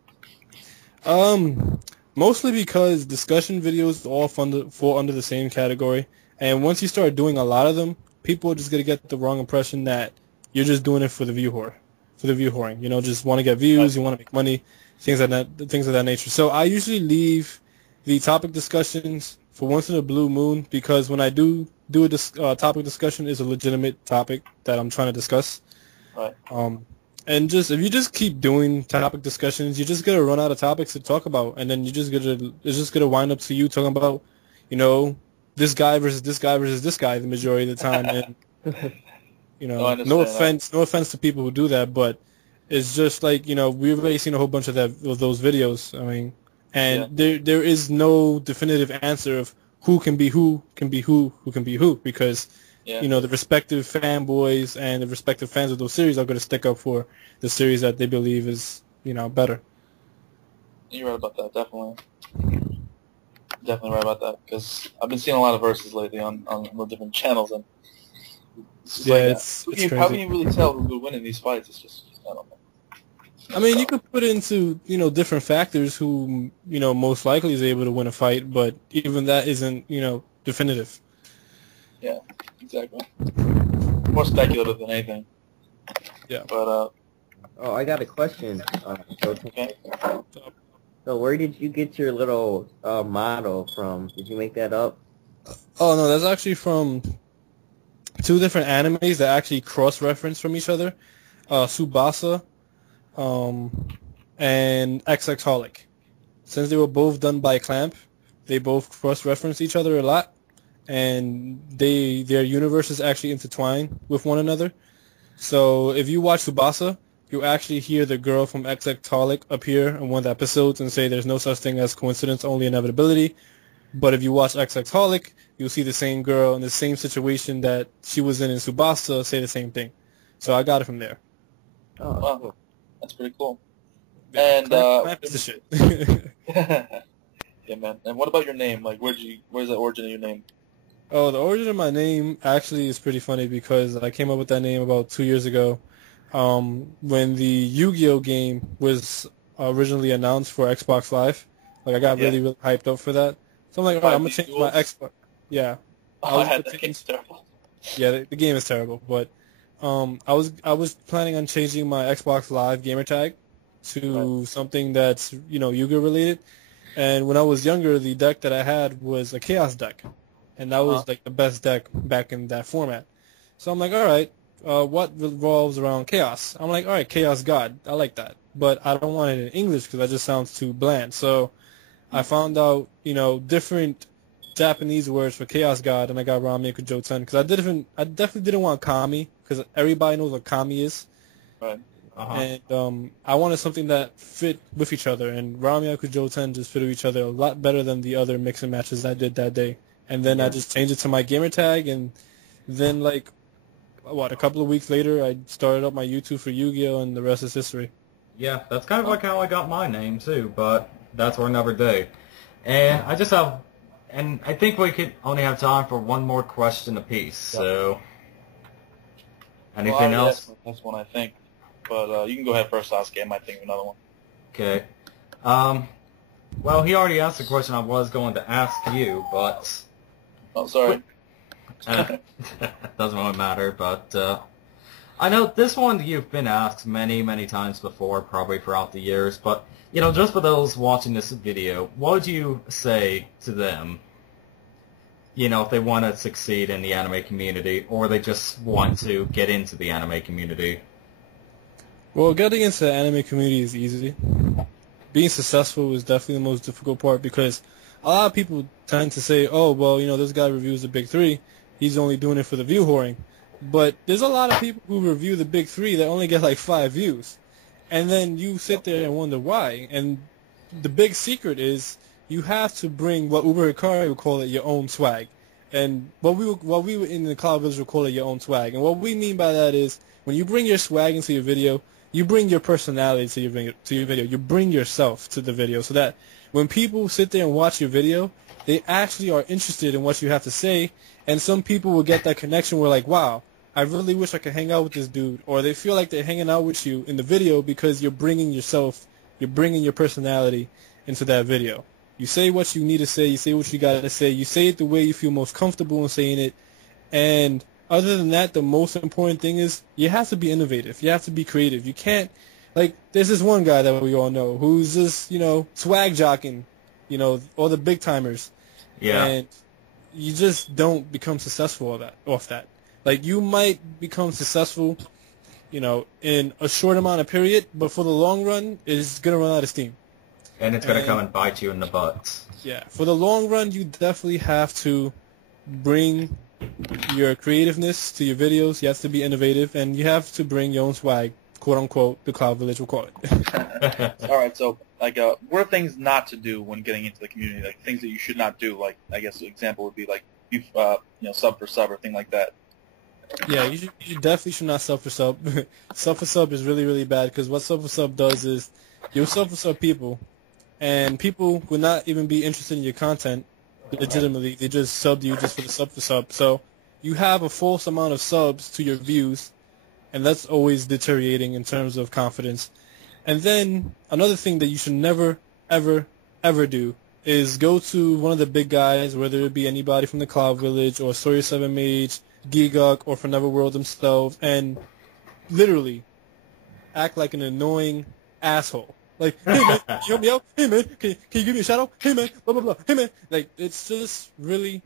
Mostly because discussion videos all fall under the same category, and once you start doing a lot of them, people are just gonna get the wrong impression that you're just doing it for the view whoring. Just want to get views, you want to make money, things of that nature. So I usually leave the topic discussions for once in a blue moon, because when I do a topic discussion, is a legitimate topic that I'm trying to discuss. Right. And if you just keep doing topic discussions, you're just gonna run out of topics to talk about, and then it's just gonna wind up to you talking about, this guy versus this guy versus this guy the majority of the time, and no offense to people who do that, but it's just like we've already seen a whole bunch of those videos. I mean, and there is no definitive answer of who can be who because the respective fanboys and the respective fans of those series are going to stick up for the series that they believe is better. You're right about that, definitely. Definitely right about that, because I've been seeing a lot of verses lately on the different channels, and it's crazy. How can you really tell who would win in these fights? It's just, I don't know. I mean, you could put into, different factors who, most likely is able to win a fight, but even that isn't, definitive. Yeah, exactly. More speculative than anything. Yeah. But, I got a question. Okay. So where did you get your little model from? Did you make that up? Oh, no, that's actually from two different animes that actually cross-reference from each other. Tsubasa and XXholic. Since they were both done by Clamp, they both cross-reference each other a lot, and their universes actually intertwine with one another. So if you watch Tsubasa, you actually hear the girl from XXholic appear in one of the episodes and say there's no such thing as coincidence, only inevitability. But if you watch XXholic, you'll see the same girl in the same situation that she was in Tsubasa say the same thing. So I got it from there. Oh, wow. cool. That's pretty cool. Yeah, And Clamp is the shit. Yeah, man. And what about your name? Like, where's the origin of your name? Oh, the origin of my name actually is pretty funny because I came up with that name about 2 years ago, when the Yu-Gi-Oh game was originally announced for Xbox Live. Like, I got really, really hyped up for that. So I'm like, all right, I'm gonna change my Xbox. Yeah. Oh, that game's terrible. Yeah, the game is terrible, but I was planning on changing my Xbox Live gamer tag to something that's Yu-Gi-Oh related. And when I was younger, the deck that I had was a Chaos deck, and that was like the best deck back in that format. So I'm like, all right, what revolves around Chaos? I'm like, all right, Chaos God, I like that, but I don't want it in English because that just sounds too bland. So I found out different Japanese words for Chaos God, and I got Ranmyaku Joten because I definitely didn't want Kami because everybody knows what Kami is. Right. And I wanted something that fit with each other, and Ranmyaku Joten just fit with each other a lot better than the other mix and matches I did that day. And then I just changed it to my gamer tag, and then a couple of weeks later, I started up my YouTube for Yu-Gi-Oh, and the rest is history. Yeah, that's kind of like how I got my name too, but that's for another day. And I just have, and I think we could only have time for one more question apiece. So, anything else? That's one I think. But you can go ahead first, Sasuke. I might think of another one. Okay. Well, he already asked the question I was going to ask you, but... Oh, sorry. Doesn't really matter, but I know this one you've been asked many, many times before, probably throughout the years, but, you know, just for those watching this video, what would you say to them, you know, if they want to succeed in the anime community, or they just want to get into the anime community? Well, getting into the anime community is easy. Being successful is definitely the most difficult part because a lot of people tend to say, oh, well, you know, this guy reviews the big three. He's only doing it for the view whoring. But there's a lot of people who review the big three that only get like 5 views. And then you sit there and wonder why. And the big secret is you have to bring what Uber Hikari would call it your own swag. And what we in the Cloud Village would call it your own swag. And what we mean by that is when you bring your swag into your video, you bring your personality to your video. You bring yourself to the video so that when people sit there and watch your video, they actually are interested in what you have to say, and some people will get that connection where like, wow, I really wish I could hang out with this dude, or they feel like they're hanging out with you in the video because you're bringing yourself, you're bringing your personality into that video. You say what you need to say, you say what you got to say, you say it the way you feel most comfortable in saying it, and other than that, the most important thing is you have to be innovative, you have to be creative. You can't, like, there's this one guy that we all know who's just, you know, swag jocking, you know, all the big timers. Yeah. And you just don't become successful off that. Like, you might become successful, you know, in a short amount of period, but for the long run, it's going to run out of steam. And it's going to come and bite you in the butt. Yeah. For the long run, you definitely have to bring your creativeness to your videos. You have to be innovative, and you have to bring your own swag, quote-unquote, the Cloud Village will call it. All right, so like, what are things not to do when getting into the community? Like things that you should not do. Like, I guess an example would be like, you know, sub for sub or thing like that. Yeah, you definitely should not sub for sub. Sub for sub is really, really bad because what sub for sub does is you'll sub for sub people, and people will not even be interested in your content legitimately. They just subbed you just for the sub for sub. So you have a false amount of subs to your views, and that's always deteriorating in terms of confidence. And then another thing that you should never, ever, ever do is go to one of the big guys, whether it be anybody from the Cloud Village or Sawyer 7 Mage, Gigok, or from Neverworld themselves, and literally act like an annoying asshole. Like, hey man, can you help me out? Hey man, can you give me a shout out? Hey man, blah blah blah. Hey man, like, it's just really,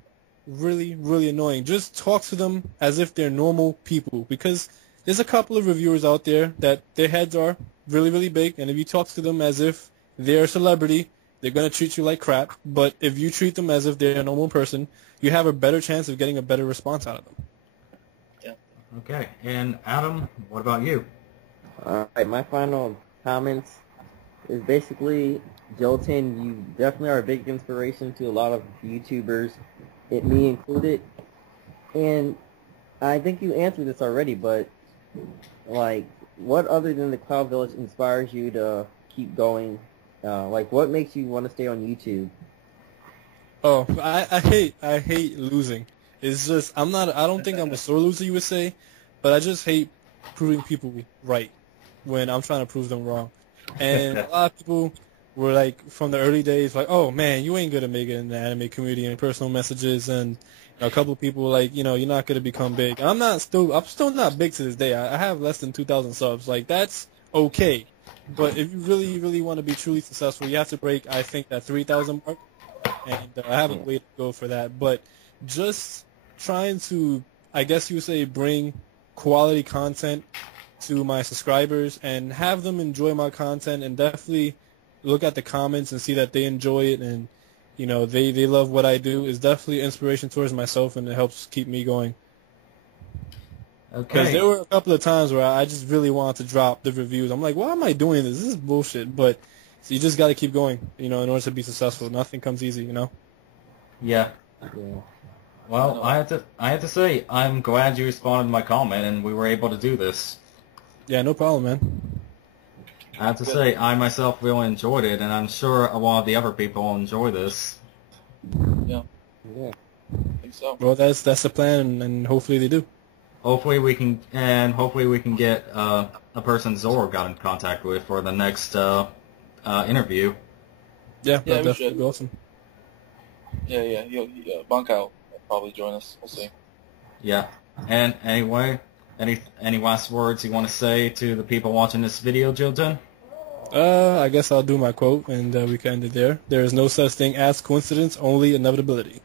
really, really annoying. Just talk to them as if they're normal people, because there's a couple of reviewers out there that their heads are really, really big, and if you talk to them as if they're a celebrity, they're going to treat you like crap. But if you treat them as if they're a normal person, you have a better chance of getting a better response out of them. Yeah. Okay, and Adam, what about you? Alright, my final comments is basically, Joten, you definitely are a big inspiration to a lot of YouTubers, me included. And I think you answered this already, but, like, what other than the Cloud Village inspires you to keep going? Like, what makes you want to stay on YouTube? Oh, I hate losing. It's just, I don't think I'm a sore loser, you would say, but I just hate proving people right when I'm trying to prove them wrong. And a lot of people were like, from the early days, like, oh man, you ain't gonna make it in the anime community, and personal messages, and a couple of people were like, you know, you're not gonna become big. And I'm still not big to this day. I have less than 2,000 subs. Like, that's okay. But if you really, really want to be truly successful, you have to break, I think, that 3,000 mark. And I have a way to go for that. But just trying to, I guess you would say, bring quality content to my subscribers and have them enjoy my content, and definitely look at the comments and see that they enjoy it and, you know, they love what I do is definitely inspiration towards myself, and it helps keep me going. Okay. Because there were a couple of times where I just really wanted to drop the reviews. I'm like, why am I doing this? This is bullshit. But so you just got to keep going, you know, in order to be successful. Nothing comes easy, you know? Yeah. Well, I have to say, I'm glad you responded to my comment and we were able to do this. Yeah, no problem, man. I have to say, I myself really enjoyed it, and I'm sure a lot of the other people will enjoy this. Yeah. Yeah. I think so. Well, that's the plan, and hopefully they do. Hopefully we can get a person Zoro got in contact with for the next interview. Yeah, Yeah, that'd we definitely should. be awesome. Yeah. Bunkai will probably join us. We'll see. Yeah. And anyway, any last words you want to say to the people watching this video, Joten? I guess I'll do my quote, and we can end it there. There is no such thing as coincidence, only inevitability.